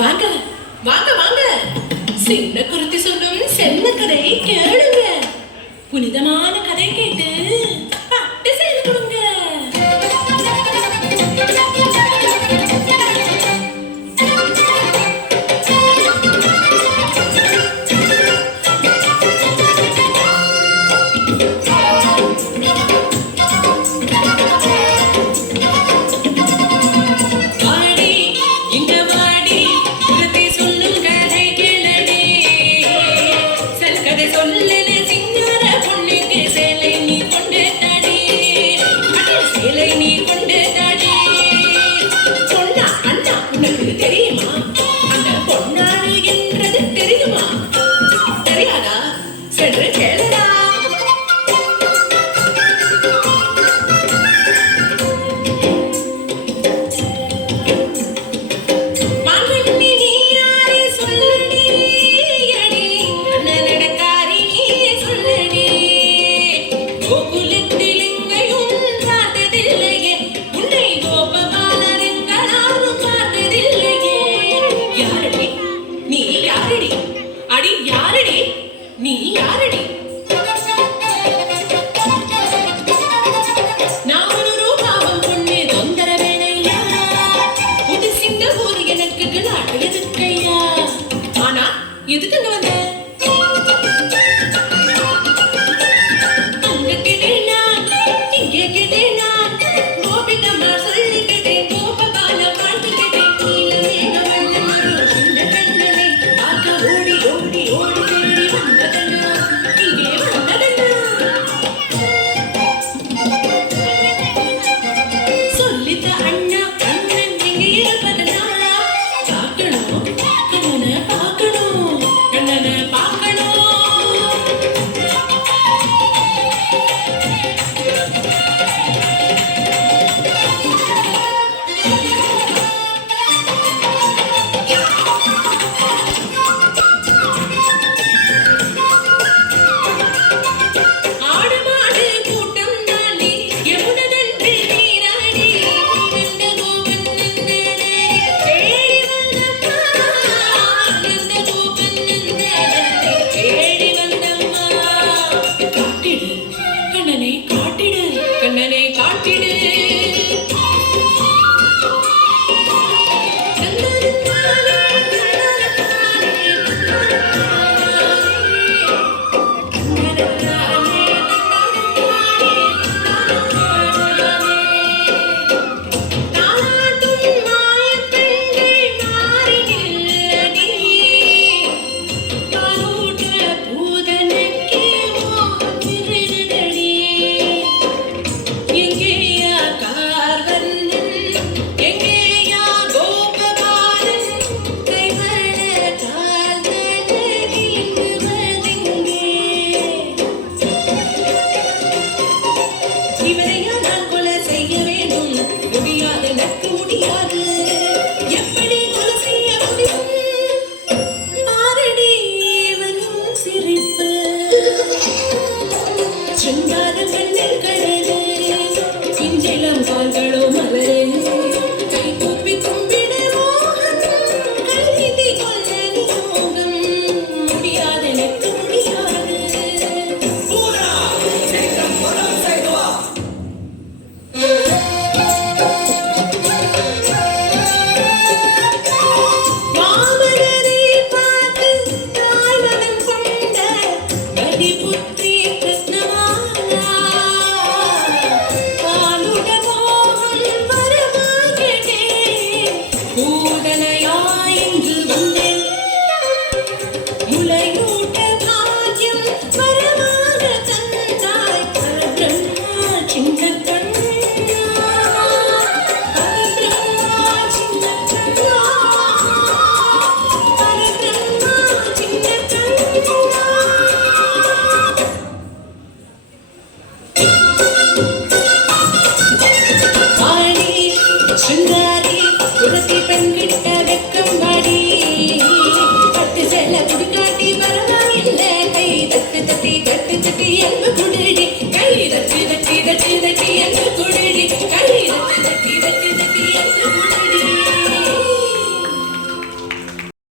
வாங்க வாங்க வாங்க, சின்ன குருத்தி சொல்லும் செல்ல கதை கேளுங்க. புனிதமான கதை கேட்டு பட்டு செய்து கொடுங்க. தெரியுமா அந்த பொன்னாடு என்றது? தெரியுமா? தெரியாதா? சென்று கேளடா. அடி யாரடி நீ? யாரடி? நான் ஒரு ரூபாவம் பொண்ணு தொந்தரவேனையா, புதுசிந்த ஊர் எனக்கு நாட்டு எதுக்கையா? ஆனா எதுக்குங்க வந்த? அங்க கேட்டேன் நான், இங்கே கேட்டேன் நான், கோபிதம்மா சொல்லி கேட்டேன், கோபகால பாட்டு கேட்டேன், சின்ன கண்ணனை பார்க்க ஓடி ஓடி ஓடி தேடி வந்ததண்ணா, இங்கே வந்ததண்ணா. சொல்லித்த அண்ணா கண்ணன் எங்கே இருப்பதனா? பார்க்கணும் கண்ணனை பார்க்கணும், கண்ணனை பார்க்கணும். கண்ணனை காட்டிடு. பூதனையாய் இன்று